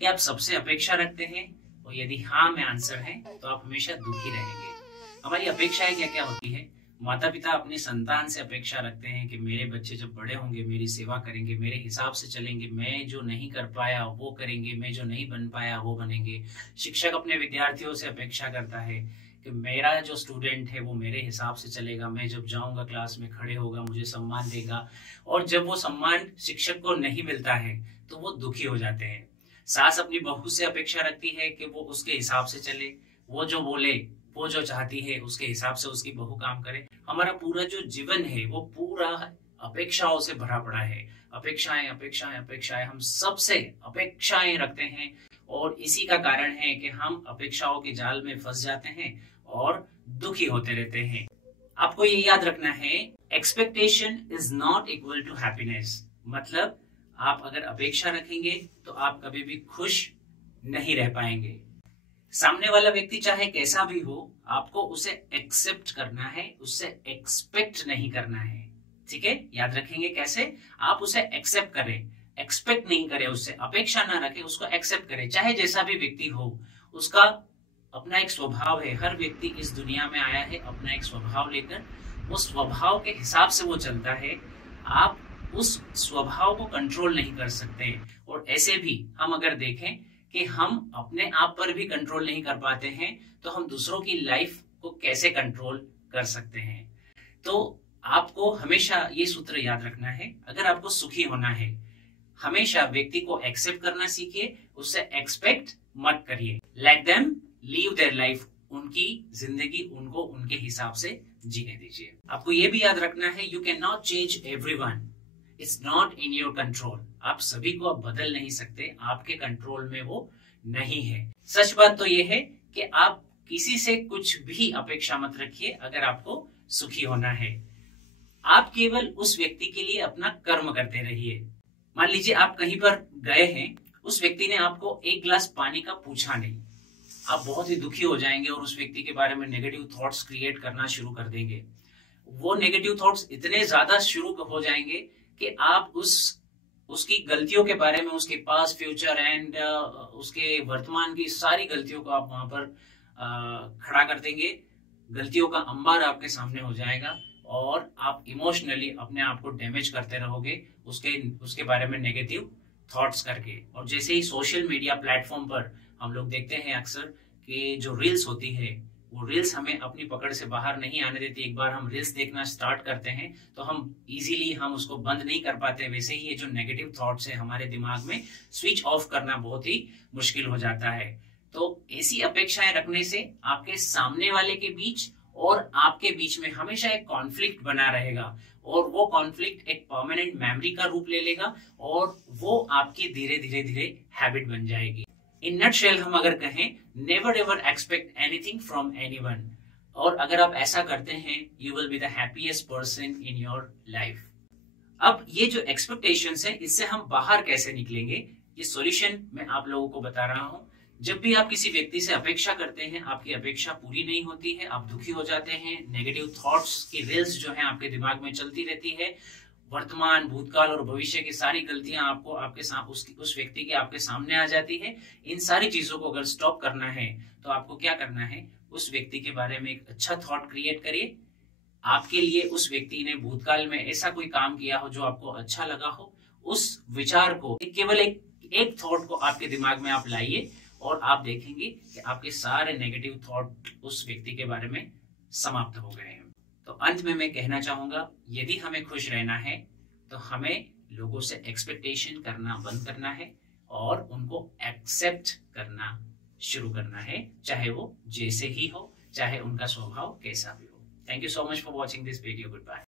क्या आप सबसे अपेक्षा रखते हैं? और यदि हाँ में आंसर है तो आप हमेशा दुखी रहेंगे। हमारी अपेक्षाएं क्या क्या होती है? माता पिता अपनी संतान से अपेक्षा रखते हैं कि मेरे बच्चे जब बड़े होंगे मेरी सेवा करेंगे, मेरे हिसाब से चलेंगे, मैं जो नहीं कर पाया वो करेंगे, मैं जो नहीं बन पाया वो बनेंगे। शिक्षक अपने विद्यार्थियों से अपेक्षा करता है कि मेरा जो स्टूडेंट है वो मेरे हिसाब से चलेगा, मैं जब जाऊंगा क्लास में खड़े होगा, मुझे सम्मान देगा। और जब वो सम्मान शिक्षक को नहीं मिलता है तो वो दुखी हो जाते हैं। सास अपनी बहू से अपेक्षा रखती है कि वो उसके हिसाब से चले, वो जो बोले, वो जो चाहती है उसके हिसाब से उसकी बहू काम करे। हमारा पूरा जो जीवन है वो पूरा अपेक्षाओं से भरा पड़ा है। अपेक्षाएं अपेक्षाएं अपेक्षाएं, हम सबसे अपेक्षाएं रखते हैं और इसी का कारण है कि हम अपेक्षाओं के जाल में फंस जाते हैं और दुखी होते रहते हैं। आपको ये याद रखना है, expectation is not equal to happiness. मतलब आप अगर अपेक्षा रखेंगे तो आप कभी भी खुश नहीं रह पाएंगे। सामने वाला व्यक्ति चाहे कैसा भी हो, आपको उसे एक्सेप्ट करना है, उससे एक्सपेक्ट नहीं करना है। ठीक है, याद रखेंगे कैसे? आप उसे एक्सेप्ट करें, एक्सपेक्ट नहीं करें, उससे अपेक्षा ना रखें, उसको एक्सेप्ट करें। चाहे जैसा भी व्यक्ति हो, उसका अपना एक स्वभाव है। हर व्यक्ति इस दुनिया में आया है अपना एक स्वभाव लेकर, उस स्वभाव के हिसाब से वो चलता है। आप उस स्वभाव को कंट्रोल नहीं कर सकते। और ऐसे भी हम अगर देखें कि हम अपने आप पर भी कंट्रोल नहीं कर पाते हैं तो हम दूसरों की लाइफ को कैसे कंट्रोल कर सकते हैं? तो आपको हमेशा ये सूत्र याद रखना है, अगर आपको सुखी होना है हमेशा व्यक्ति को एक्सेप्ट करना सीखिए, उससे एक्सपेक्ट मत करिए। Let them leave their life, उनकी जिंदगी उनको उनके हिसाब से जीने दीजिए। आपको ये भी याद रखना है, you can not change everyone, it's not in your control. आप सभी को आप बदल नहीं सकते, आपके कंट्रोल में वो नहीं है। सच बात तो ये है कि आप किसी से कुछ भी अपेक्षा मत रखिए अगर आपको सुखी होना है। आप केवल उस व्यक्ति के लिए अपना कर्म करते रहिए। मान लीजिए आप कहीं पर गए हैं, उस व्यक्ति ने आपको एक गिलास पानी का पूछा नहीं, आप बहुत ही दुखी हो जाएंगे और उस व्यक्ति के बारे में नेगेटिव थॉट्स क्रिएट करना शुरू कर देंगे। वो नेगेटिव थॉट्स इतने ज्यादा शुरू हो जाएंगे कि आप उसकी गलतियों के बारे में, उसके पास फ्यूचर एंड उसके वर्तमान की सारी गलतियों को आप वहां पर खड़ा कर देंगे। गलतियों का अंबार आपके सामने हो जाएगा और आप इमोशनली अपने आप को डैमेज करते रहोगे उसके बारे में नेगेटिव थॉट्स करके। और जैसे ही सोशल मीडिया प्लेटफॉर्म पर हम लोग देखते हैं अक्सर कि जो रील्स होती है वो रील्स हमें अपनी पकड़ से बाहर नहीं आने देती। एक बार हम रील्स देखना स्टार्ट करते हैं तो हम इजीली उसको बंद नहीं कर पाते। वैसे ही ये जो नेगेटिव थॉट्स है हमारे दिमाग में, स्विच ऑफ करना बहुत ही मुश्किल हो जाता है। तो ऐसी अपेक्षाएं रखने से आपके सामने वाले के बीच और आपके बीच में हमेशा एक कॉन्फ्लिक्ट बना रहेगा और वो कॉन्फ्लिक्ट एक परमानेंट मेमोरी का रूप ले लेगा और वो आपकी धीरे धीरे धीरे हैबिट बन जाएगी। इन नटशेल हम अगर कहें, never ever expect anything from anyone. और अगर आप ऐसा करते हैं, you will be the happiest person in your life. अब ये जो एक्सपेक्टेशंस है, इससे हम बाहर कैसे निकलेंगे, ये सॉल्यूशन मैं आप लोगों को बता रहा हूं। जब भी आप किसी व्यक्ति से अपेक्षा करते हैं, आपकी अपेक्षा पूरी नहीं होती है, आप दुखी हो जाते हैं, नेगेटिव थॉट्स की रील्स जो है आपके दिमाग में चलती रहती है, वर्तमान, भूतकाल और भविष्य की सारी गलतियां आपको उस व्यक्ति के आपके सामने आ जाती है। इन सारी चीजों को अगर स्टॉप करना है तो आपको क्या करना है, उस व्यक्ति के बारे में एक अच्छा थॉट क्रिएट करिए। आपके लिए उस व्यक्ति ने भूतकाल में ऐसा कोई काम किया हो जो आपको अच्छा लगा हो, उस विचार को, केवल एक थॉट को आपके दिमाग में आप लाइए और आप देखेंगे कि आपके सारे नेगेटिव थॉट उस व्यक्ति के बारे में समाप्त हो गए हैं। तो अंत में मैं कहना चाहूंगा, यदि हमें खुश रहना है तो हमें लोगों से एक्सपेक्टेशन करना बंद करना है और उनको एक्सेप्ट करना शुरू करना है, चाहे वो जैसे ही हो, चाहे उनका स्वभाव कैसा भी हो। Thank you so much for watching this video. Good bye.